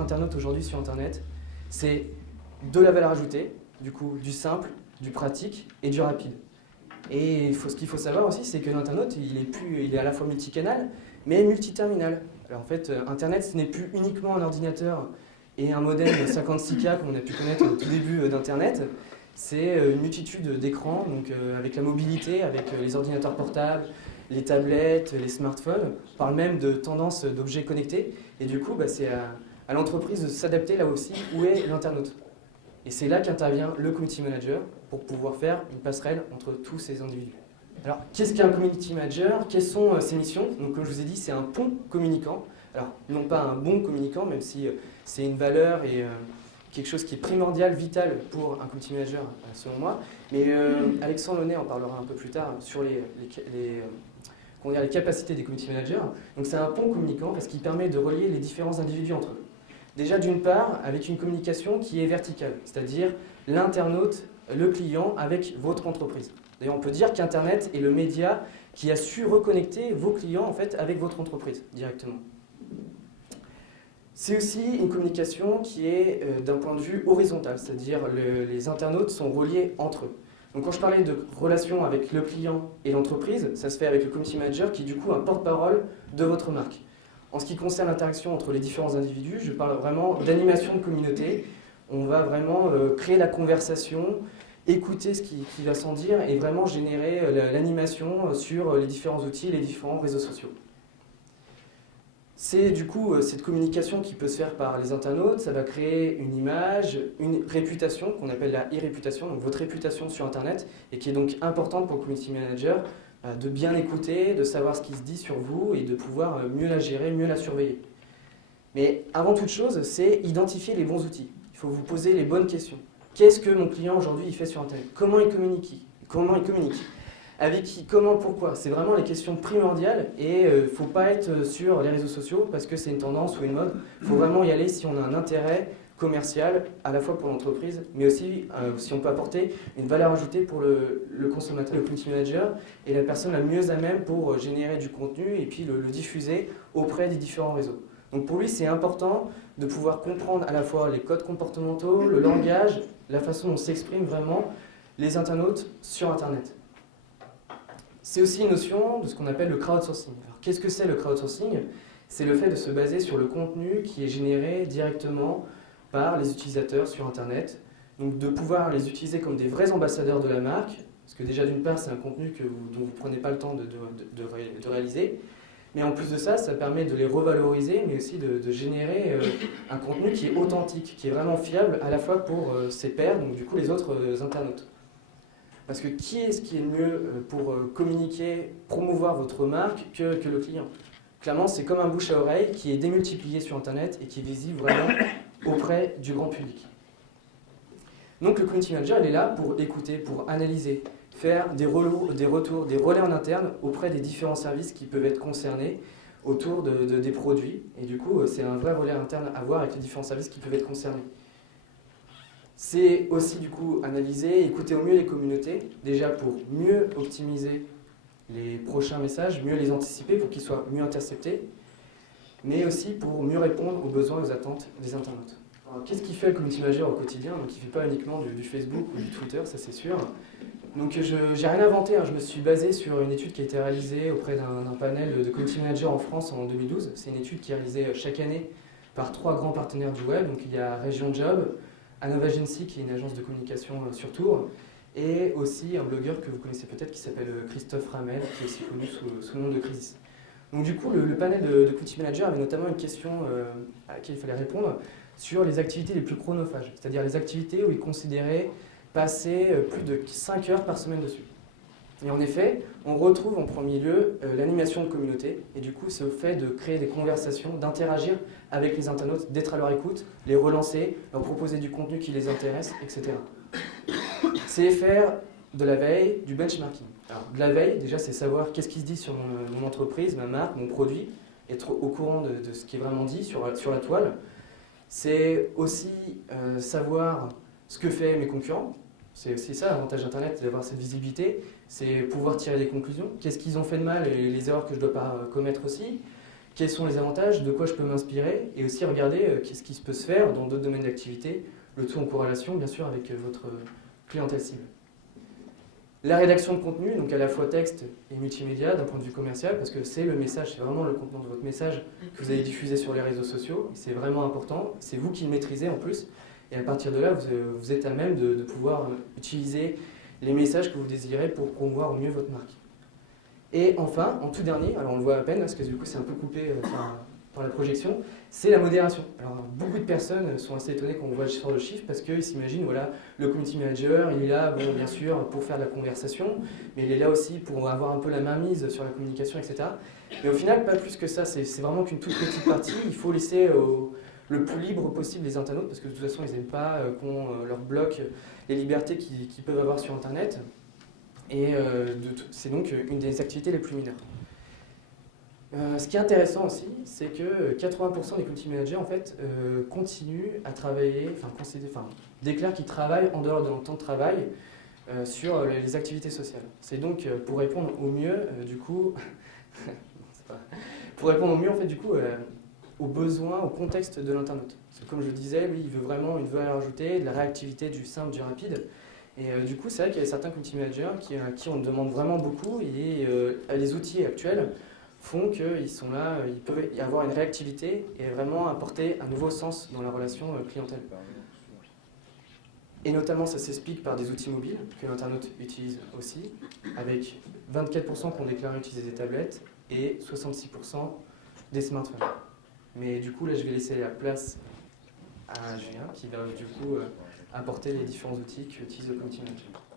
internaute aujourd'hui sur Internet, c'est de la valeur ajoutée, du coup du simple, du pratique et du rapide. Et ce qu'il faut savoir aussi, c'est que l'internaute, il est à la fois multicanal, mais multiterminal. Alors en fait, Internet, ce n'est plus uniquement un ordinateur et un modem 56K comme on a pu connaître au tout début d'Internet. C'est une multitude d'écrans, donc avec la mobilité, avec les ordinateurs portables, les tablettes, les smartphones. On parle même de tendance d'objets connectés. Et du coup, c'est à l'entreprise de s'adapter là aussi où est l'internaute. Et c'est là qu'intervient le community manager pour pouvoir faire une passerelle entre tous ces individus. Alors, qu'est-ce qu'un community manager? Quelles sont ses missions? Donc, comme je vous ai dit, c'est un pont communicant. Alors, non pas un bon communicant, même si c'est une valeur et quelque chose qui est primordial, vital pour un community manager, selon moi. Mais Alexandre Launay en parlera un peu plus tard sur les capacités des community managers. Donc, c'est un pont communicant parce qu'il permet de relier les différents individus entre eux. Déjà, d'une part, avec une communication qui est verticale, c'est-à-dire l'internaute, le client, avec votre entreprise. D'ailleurs, on peut dire qu'Internet est le média qui a su reconnecter vos clients en fait, avec votre entreprise directement. C'est aussi une communication qui est d'un point de vue horizontal, c'est-à-dire les internautes sont reliés entre eux. Donc quand je parlais de relation avec le client et l'entreprise, ça se fait avec le community manager qui est du coup un porte-parole de votre marque. En ce qui concerne l'interaction entre les différents individus, je parle vraiment d'animation de communauté. On va vraiment créer la conversation, écouter ce qui va s'en dire et vraiment générer l'animation sur les différents outils, les différents réseaux sociaux. C'est du coup cette communication qui peut se faire par les internautes, ça va créer une image, une réputation qu'on appelle la e-réputation, donc votre réputation sur Internet et qui est donc importante pour le community manager de bien écouter, de savoir ce qui se dit sur vous et de pouvoir mieux la gérer, mieux la surveiller. Mais avant toute chose, c'est identifier les bons outils. Il faut vous poser les bonnes questions. Qu'est-ce que mon client aujourd'hui il fait sur Internet? Comment il communique? Avec qui? Comment? Pourquoi? C'est vraiment les questions primordiales et il ne faut pas être sur les réseaux sociaux parce que c'est une tendance ou une mode. Il faut vraiment y aller si on a un intérêt commercial, à la fois pour l'entreprise, mais aussi si on peut apporter une valeur ajoutée pour le consommateur, le community manager, et la personne la mieux à même pour générer du contenu et puis le diffuser auprès des différents réseaux. Donc pour lui, c'est important de pouvoir comprendre à la fois les codes comportementaux, le langage, la façon dont s'expriment vraiment les internautes sur Internet. C'est aussi une notion de ce qu'on appelle le crowdsourcing. Alors, qu'est-ce que c'est le crowdsourcing? C'est le fait de se baser sur le contenu qui est généré directement par les utilisateurs sur Internet. Donc de pouvoir les utiliser comme des vrais ambassadeurs de la marque, parce que déjà d'une part c'est un contenu dont vous ne prenez pas le temps de réaliser, mais en plus de ça, ça permet de les revaloriser, mais aussi de générer un contenu qui est authentique, qui est vraiment fiable à la fois pour ses pairs, donc du coup les autres internautes. Parce que qui est-ce qui est le mieux pour communiquer, promouvoir votre marque que le client? Clairement, c'est comme un bouche à oreille qui est démultiplié sur Internet et qui est visible vraiment auprès du grand public. Donc le community manager, il est là pour écouter, pour analyser, faire des retours, des relais en interne auprès des différents services qui peuvent être concernés autour des produits. Et du coup, c'est un vrai relais interne à voir avec les différents services qui peuvent être concernés. C'est aussi du coup analyser, écouter au mieux les communautés, déjà pour mieux optimiser les prochains messages, mieux les anticiper pour qu'ils soient mieux interceptés, mais aussi pour mieux répondre aux besoins et aux attentes des internautes. Qu'est-ce qui fait le community manager au quotidien? Donc, il ne fait pas uniquement du Facebook ou du Twitter, ça c'est sûr. Donc j'ai rien inventé, hein. Je me suis basé sur une étude qui a été réalisée auprès d'un panel de community managers en France en 2012. C'est une étude qui est réalisée chaque année par 3 grands partenaires du web. Donc il y a Region Job, Annovagency qui est une agence de communication sur Tours, et aussi un blogueur que vous connaissez peut-être qui s'appelle Christophe Ramel, qui est aussi connu sous le nom de Crisis. Donc du coup, le panel de community managers avait notamment une question à laquelle il fallait répondre sur les activités les plus chronophages, c'est-à-dire les activités où ils considéraient passer plus de 5 heures par semaine dessus. Et en effet, on retrouve en premier lieu l'animation de communauté, et du coup, c'est au fait de créer des conversations, d'interagir avec les internautes, d'être à leur écoute, les relancer, leur proposer du contenu qui les intéresse, etc. C'est faire de la veille, du benchmarking. Alors, de la veille, déjà, c'est savoir qu'est-ce qui se dit sur mon entreprise, ma marque, mon produit, être au courant de ce qui est vraiment dit sur la toile. C'est aussi savoir ce que font mes concurrents. C'est aussi ça, l'avantage d'Internet, d'avoir cette visibilité. C'est pouvoir tirer des conclusions. Qu'est-ce qu'ils ont fait de mal et les erreurs que je ne dois pas commettre aussi. quels sont les avantages, de quoi je peux m'inspirer, et aussi regarder qu'est-ce qui peut se faire dans d'autres domaines d'activité, le tout en corrélation bien sûr avec votre clientèle cible. La rédaction de contenu, donc à la fois texte et multimédia d'un point de vue commercial, parce que c'est le message, c'est vraiment le contenu de votre message que vous allez diffuser sur les réseaux sociaux, c'est vraiment important, c'est vous qui le maîtrisez en plus, et à partir de là, vous êtes à même de pouvoir utiliser les messages que vous désirez pour promouvoir au mieux votre marque. Et enfin, en tout dernier, alors on le voit à peine, parce que du coup c'est un peu coupé par la projection, c'est la modération. Alors beaucoup de personnes sont assez étonnées quand on voit sur le chiffre, parce qu'ils s'imaginent, voilà, le community manager, il est là, bon, bien sûr, pour faire de la conversation, mais il est là aussi pour avoir un peu la mainmise sur la communication, etc. Mais au final, pas plus que ça, c'est vraiment qu'une toute petite partie. Il faut laisser le plus libre possible les internautes, parce que de toute façon, ils n'aiment pas qu'on leur bloque les libertés qu'ils peuvent avoir sur Internet. Et c'est donc une des activités les plus mineures. Ce qui est intéressant aussi, c'est que 80% des community managers en fait, continuent à travailler, déclarent qu'ils travaillent en dehors de leur temps de travail sur les activités sociales. C'est donc pour répondre au mieux, du coup, pour répondre au mieux en fait, du coup, aux besoins, au contexte de l'internaute. Comme je disais, lui, il veut vraiment une valeur ajoutée, de la réactivité, du simple, du rapide. Et du coup, c'est vrai qu'il y a certains community managers qui on demande vraiment beaucoup et les outils actuels font qu'ils sont là, ils peuvent y avoir une réactivité et vraiment apporter un nouveau sens dans la relation clientèle. Et notamment, ça s'explique par des outils mobiles que l'internaute utilise aussi, avec 24% qui ont déclaré utiliser des tablettes et 66% des smartphones. Mais du coup, là, je vais laisser la place à Julien qui va du coup apporter les différents outils qu'utilise le community manager.